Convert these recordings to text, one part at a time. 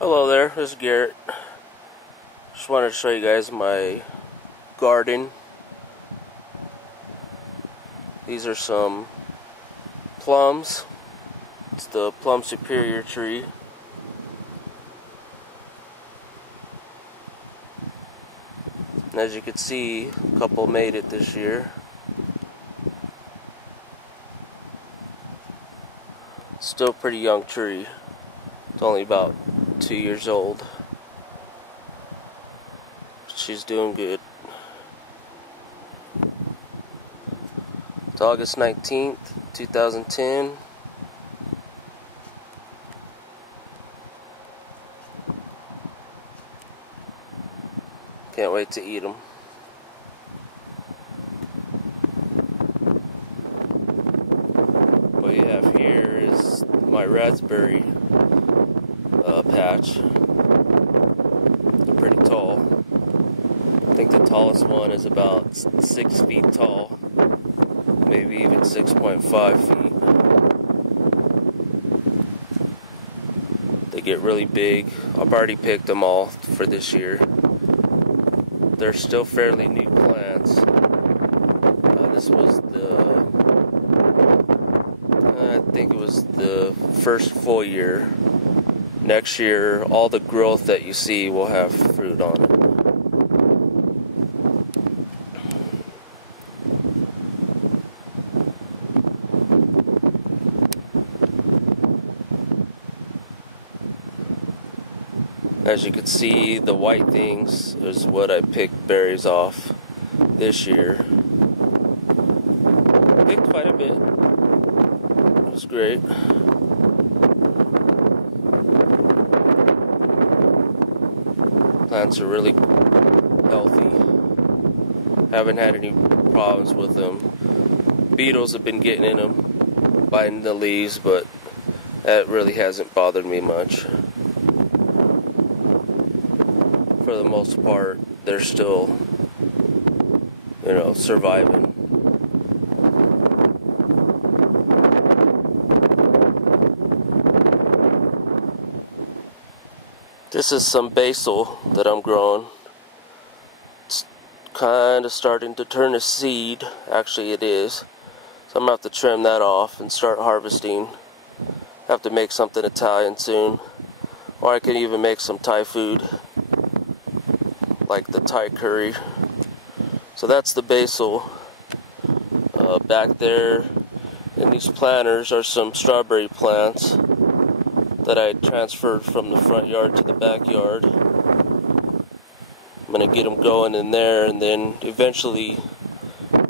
Hello there, this is Garrett. Just wanted to show you guys my garden. These are some plums. It's the plum superior tree. And as you can see, a couple made it this year. Still a pretty young tree. It's only about 2 years old. She's doing good. It's August 19th, 2010. Can't wait to eat them. What you have here is my raspberry patch. They're pretty tall. I think the tallest one is about 6 feet tall, maybe even 6.5 feet. They get really big. I've already picked them all for this year. They're still fairly new plants. This was I think it was the first full year. Next year, all the growth that you see will have fruit on it. As you can see, the white things is what I picked berries off this year. Picked quite a bit. It was great. Plants are really healthy. Haven't had any problems with them. Beetles have been getting in them, biting the leaves, but that really hasn't bothered me much. For the most part, they're still, surviving. This is some basil that I'm growing. It's kind of starting to turn to seed. Actually, it is. So I'm going to have to trim that off and start harvesting. Have to make something Italian soon. Or I can even make some Thai food, like the Thai curry. So that's the basil. Back there in these planters are some strawberry plants that I transferred from the front yard to the backyard. I'm going to get them going in there and then eventually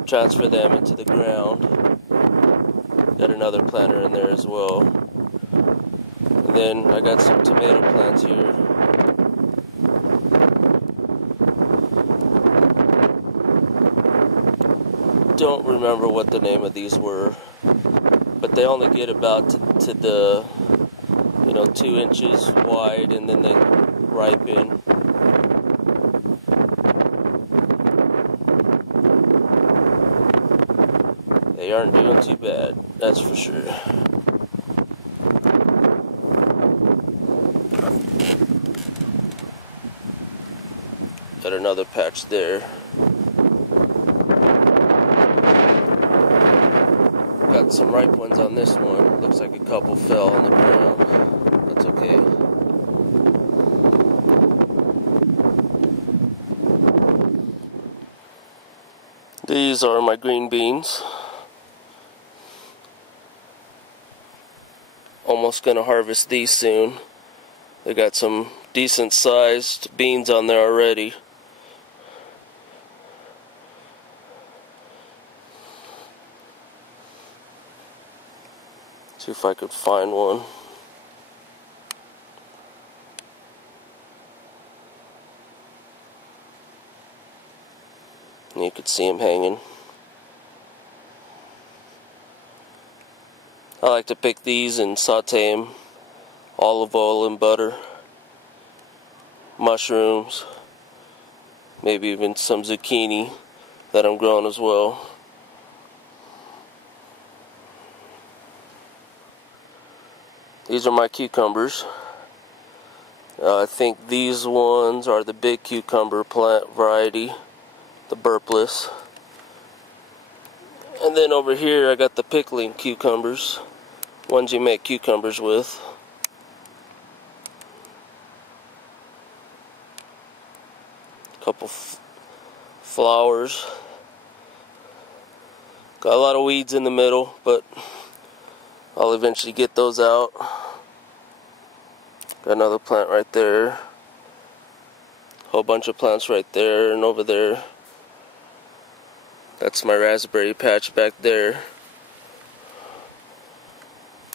transfer them into the ground. Got another planter in there as well. And then I got some tomato plants here. Don't remember what the name of these were, but they only get about to the 2 inches wide, and then they ripen. They aren't doing too bad, that's for sure. Got another patch there. Got some ripe ones on this one. Looks like a couple fell on the ground. That's okay. These are my green beans. Almost gonna harvest these soon. They got some decent sized beans on there already. See if I could find one. You could see them hanging. I like to pick these and saute them. Olive oil and butter. Mushrooms. Maybe even some zucchini that I'm growing as well. These are my cucumbers. I think these ones are the big cucumber plant variety, the burpless. And then over here I got the pickling cucumbers, ones you make cucumbers with. Couple flowers. Got a lot of weeds in the middle, but I'll eventually get those out. Got another plant right there. Whole bunch of plants right there and over there. That's my raspberry patch back there.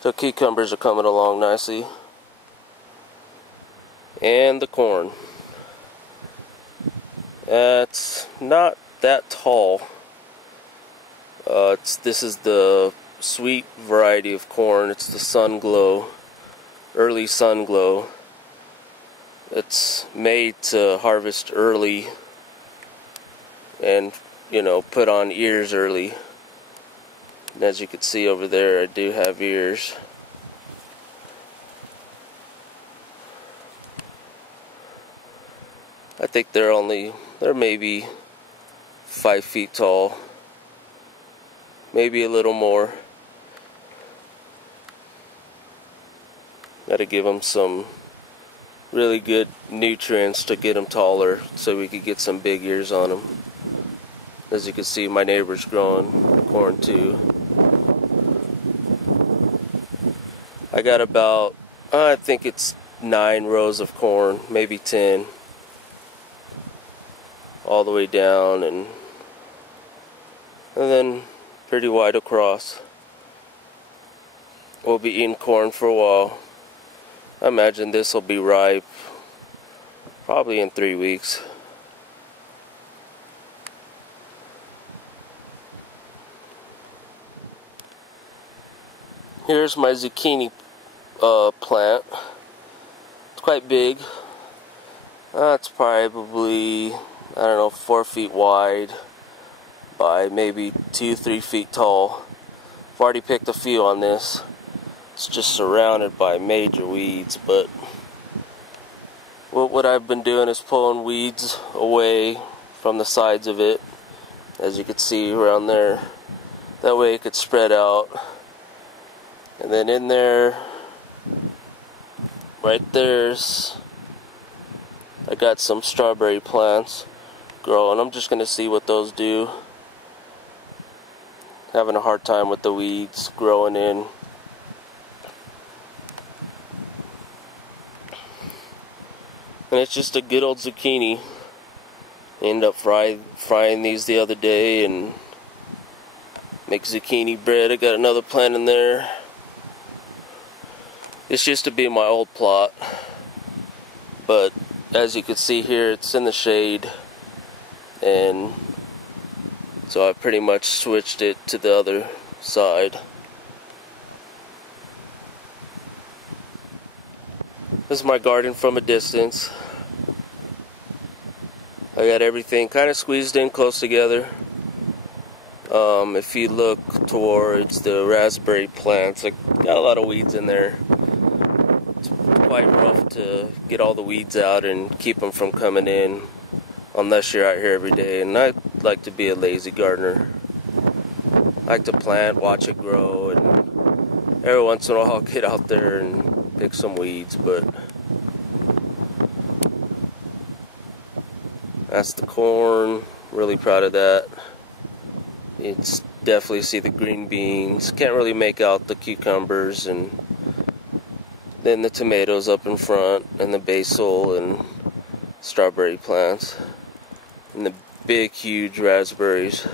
So cucumbers are coming along nicely. And the corn. It's not that tall. This is the sweet variety of corn. It's the Sun Glow, early Sun Glow. It's made to harvest early and, you know, put on ears early. And as you can see over there, I do have ears. I think they're maybe 5 feet tall. Maybe a little more. Got to give them some really good nutrients to get them taller so we could get some big ears on them. As you can see, my neighbor's growing corn too. I got about, I think it's 9 rows of corn, maybe 10. All the way down and then pretty wide across. We'll be eating corn for a while. I imagine this will be ripe probably in 3 weeks. Here's my zucchini plant. It's quite big. It's probably, I don't know, 4 feet wide by maybe 2-3 feet tall. I've already picked a few on this. It's just surrounded by major weeds, but what I've been doing is pulling weeds away from the sides of it, as you can see around there. That way it could spread out. And then in there, right there's, I got some strawberry plants growing. I'm just going to see what those do. Having a hard time with the weeds growing in. And it's just a good old zucchini. Ended up frying these the other day and make zucchini bread. I got another plant in there. This used to be my old plot, but as you can see here, it's in the shade, and so I pretty much switched it to the other side. This is my garden from a distance. I got everything kind of squeezed in close together. If you look towards the raspberry plants, I got a lot of weeds in there. It's quite rough to get all the weeds out and keep them from coming in unless you're out here every day. And I like to be a lazy gardener. I like to plant, watch it grow, and every once in a while I'll get out there and pick some weeds, but that's the corn. Really proud of that. It's definitely see the green beans. Can't really make out the cucumbers, and then the tomatoes up in front, and the basil and strawberry plants, and the big huge raspberries.